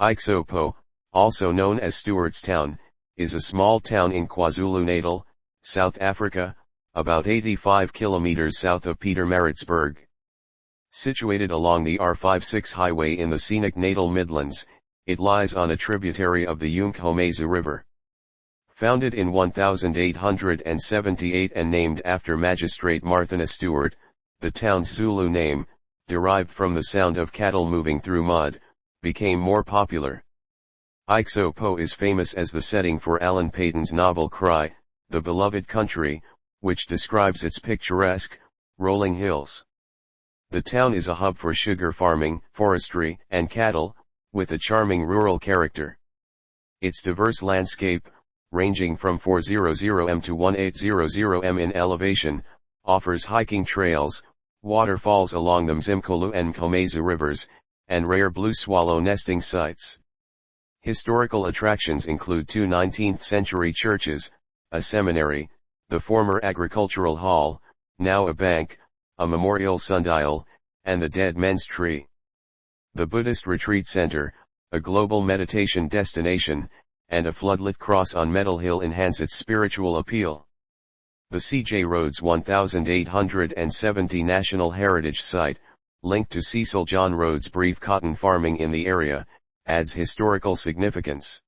Ixopo, also known as Stuartstown, is a small town in KwaZulu-Natal, South Africa, about 85 kilometers south of Pietermaritzburg. Situated along the R56 highway in the scenic Natal Midlands, it lies on a tributary of the uMkhomazi River. Founded in 1878 and named after magistrate Marthinus Stuart, the town's Zulu name, derived from the sound of cattle moving through mud, became more popular. Ixopo is famous as the setting for Alan Paton's novel Cry, The Beloved Country, which describes its picturesque, rolling hills. The town is a hub for sugar farming, forestry, and cattle, with a charming rural character. Its diverse landscape, ranging from 400 m to 1800 m in elevation, offers hiking trails, waterfalls along the Mzimkhulu and Mkhomazi rivers, and rare blue swallow nesting sites. Historical attractions include two 19th-century churches, a seminary, the former agricultural hall, now a bank, a memorial sundial, and the Dead Men's Tree. The Buddhist Retreat Center, a global meditation destination, and a floodlit cross on Metal Hill enhance its spiritual appeal. The C.J. Rhodes 1870 National Heritage Site, linked to Cecil John Rhodes' brief cotton farming in the area, adds historical significance.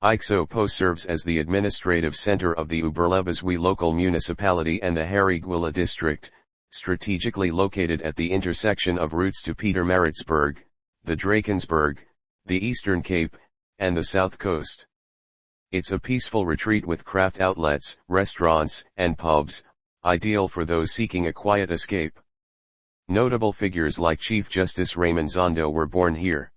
Ixopo serves as the administrative center of the Ubuhlebezwe Local Municipality and the Harry Gwala District, strategically located at the intersection of routes to Pietermaritzburg, the Drakensberg, the Eastern Cape, and the South Coast. It's a peaceful retreat with craft outlets, restaurants, and pubs, ideal for those seeking a quiet escape. Notable figures like Chief Justice Raymond Zondo were born here.